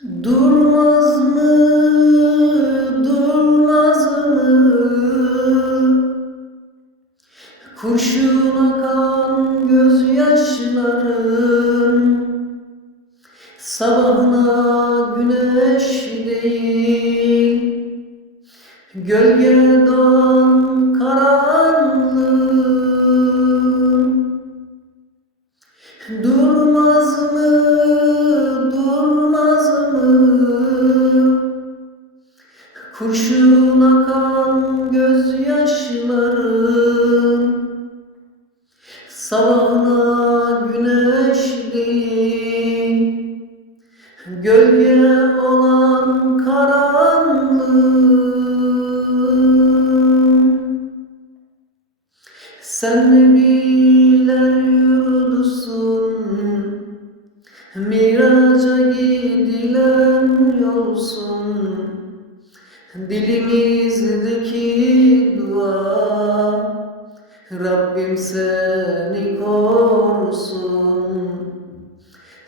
Durmaz mı, durmaz mı? Kurşun akan gözyaşların Sabahına güneş değil. Gölge doğan karanlığın Durmaz mı, durmaz Kurşun akan gözyaşların Sabahına güneş değil Gölge olan karanlığın Sen ne biler yurdusun? Miraca gidilen yolsun Dilimizdeki dua Rabbim seni korusun.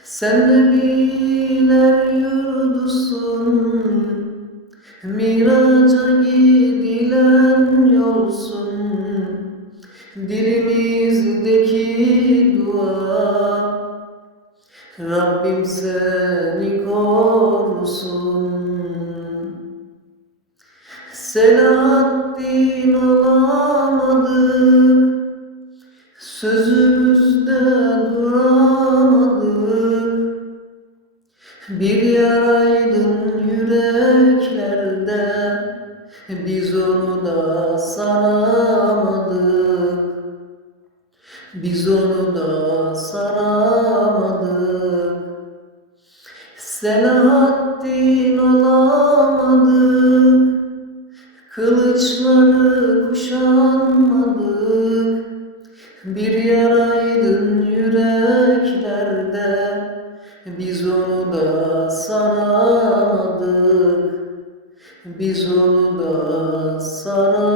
Sen de biler yurdusun. Miraca gidilen yolsun. Dilimizdeki dua Rabbim seni korusun Selahaddin olamadık. Sözümüzde duramadık. Bir yaraydın yüreklerde Biz onu da saramadık. Biz onu da saramadık. Selahaddin Kılıçları kuşanmadık. Bir yaraydın yüreklerde. Biz onu da saramadık. Biz onu da saramadık